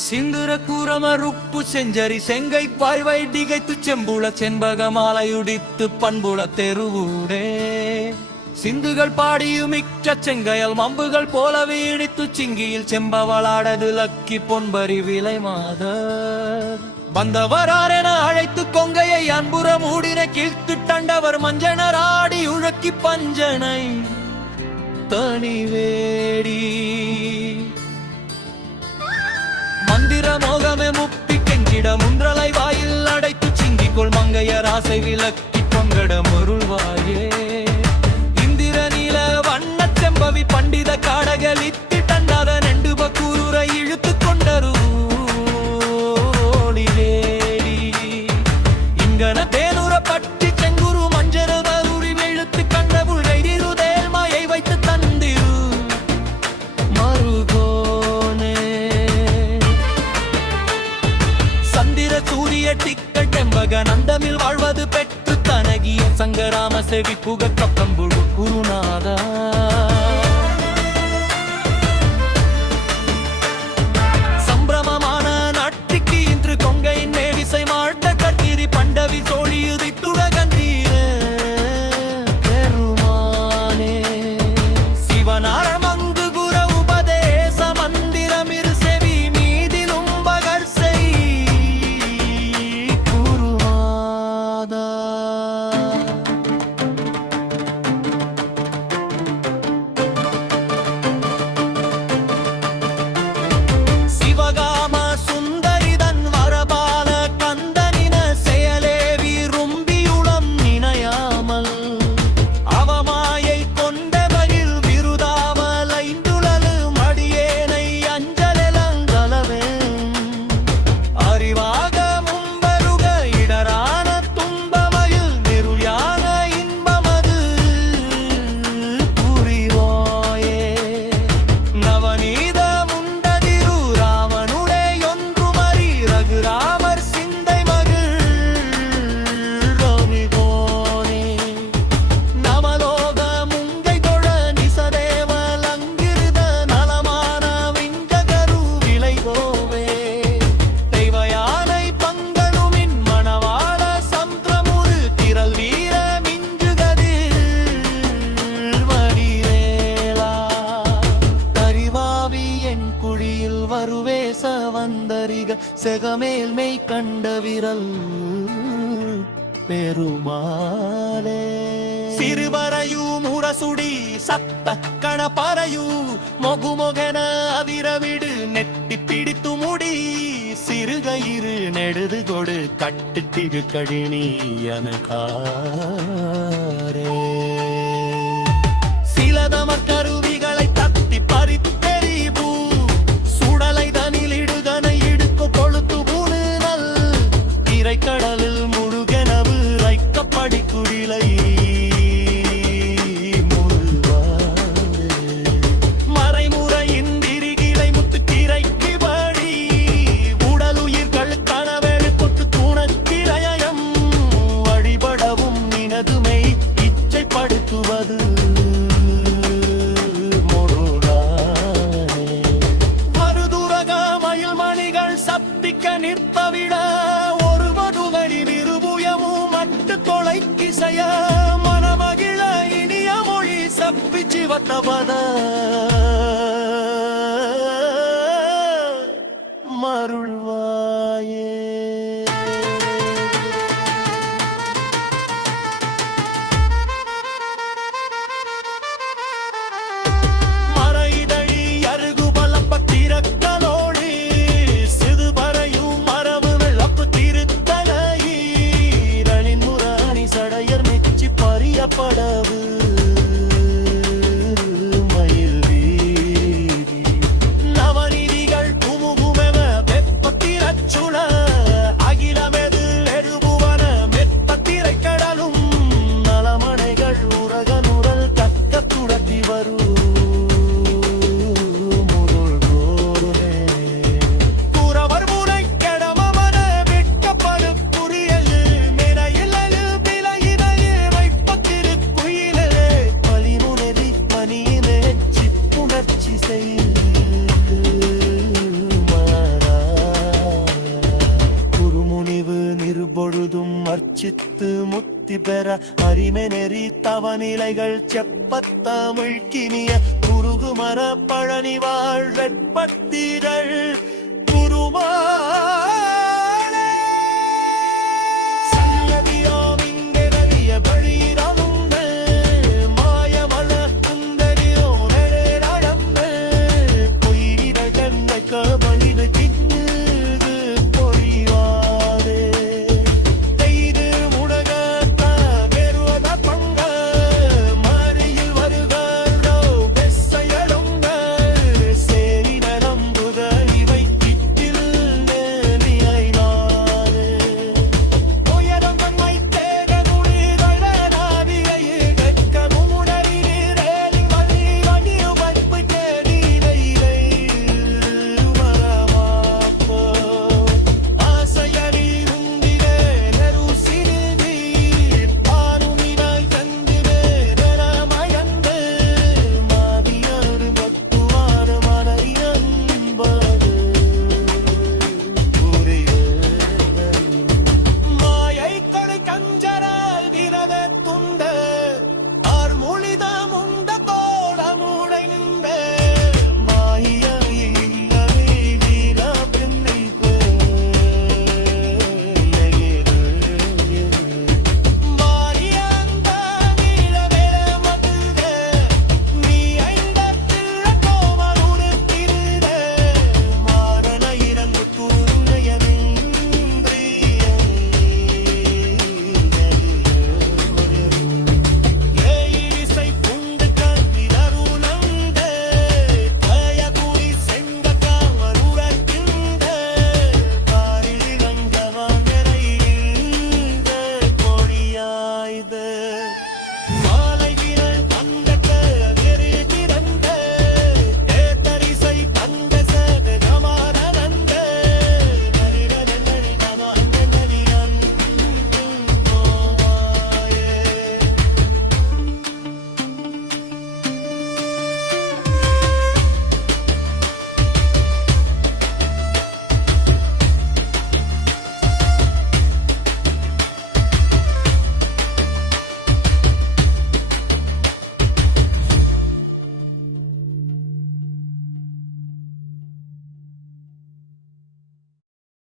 சிந்துர கூரமருப்பு செஞ்சரி செங்கை பாய்வை டிகைத்து செம்புள செண்பக மாலையுடித்து பண்புள தெருவூடே சிந்துகள் பாடியுமிக்க செங்கையல் மம்புகள் போலவே இடித்து சிங்கியில் செம்பவளாடது லக்கி பொன்பரி விலை மாதர் வந்தவராரென அழைத்து கொங்கையை அன்புற மூடின கீழ்த்து தண்டவர் மஞ்சனர் ஆடி உழக்கி பஞ்சனை தனிவேடி மந்திர மோகமே முப்பி கெங்கிட முன்றலை வாயில் அடைத்து சிங்கிக்குள் மங்கையர் ஆசை விளக்கி பொங்கட மருள்வாயே இந்திர நீல வண்ண செம்பவி பண்டித காடகள் இத்தி தண்டாத நெண்டுப கூறுரை இழுத்து கொண்டரு இங்கன தேனுர பட்டி செங்குரு மஞ்சர தருரி வெளுத்து கண்டபுள் கைதிருதேல் மாயை வைத்து தந்திரு மருகோனே சந்திர சூரிய திக்கட் எம்பக நந்தமில் வாழ்வது பெற்று தனகிய சங்கராம செவி புக கப்பம்புழு குருநாதா சம்பிரமமான நாட்டிக்கு இன்று கொங்கையின் மேவிசை மாட்ட கத்திரி பண்டவி சோழியுதி துடகந்தீர பெருமானே சிவனார மங்கு குர உபதேச மந்திரம் இரு செவி மீதிலும் பகர் செய் குருநாதா சிவகாம சுந்தரிதன் வரபால கந்தனின செயலே விரும்பியுளம் நினையாமல் அவமாயை கொண்டவகில் விருதாமல் ஐந்துழலு மடியேனை அஞ்சலெலங்கலவே அறிவாக மும்பருக இடரான துன்பமயில் நெருயான இன்பமது புரிவாயே நவநீத முண்டதிரு ராமனுடே ஒன்றுமறி ரகுராமர் சிந்தை மகிழ் ரவிகோனே நவலோக முங்கை தொழ நிசதேவல் அங்கிருத நலமான விஞ்சகரு விளைவோவே தெய்வயானை பங்கனுமின் மணவாள சம்பிரமுரு திரள் வீர மிஞ்சுகதில் வடிவேலா தரிவாவி என் குழியில் வருவேச வந்தரிக செகமேல்மை கண்ட விரல் பெருமாளே சிறுபறையூ முரசுடி சத்த கணப்பறையூ மொகுமொகென அதிரவிடு நெட்டி பிடித்து முடி சிறுகயிறு நெடுது கொடு கட்டு திரு கழினி எனக்காரே சிலதமர் கருவிகளை தத்தி பறித்தெறிபூ சுடலை தனில் இடுகனை இடுக்கு கொழுத்து பூணு நல் திரைக்கடலில் முழுகெனவு ரைக்கப்படி குடிலை மறைமுறையின் திரிகிலை முத்து திரைக்கு படி உடலுயிர்கள் கனவெழு கொத்து துணக்கிரயம் வழிபடவும் நினதுமை இச்சைப்படுத்துவது மருதுரக மயில் மணிகள் சப்திக்க நிற்பவிட ஒரு மதுகரி விருபுயமும் மட்டு தொலைக்கிசைய மனமகிழ இனிய மொழி சப்பிச்சி வத்தபத மருள்வாயே மறைதழி அருகு பலப்ப திறக்கலோடு சிதுபறையும் மரபு வெள்ளப்பு திருத்தலையீரனின் முரணி சடையர் மெச்சி பறியப்படவு மயில் வீரனே பெற அரிமை நெறி தவநிலைகள் செப்பத்தமிழ் கினிய குறுகுமர பழனி வாழ் வெட்பத்திரள்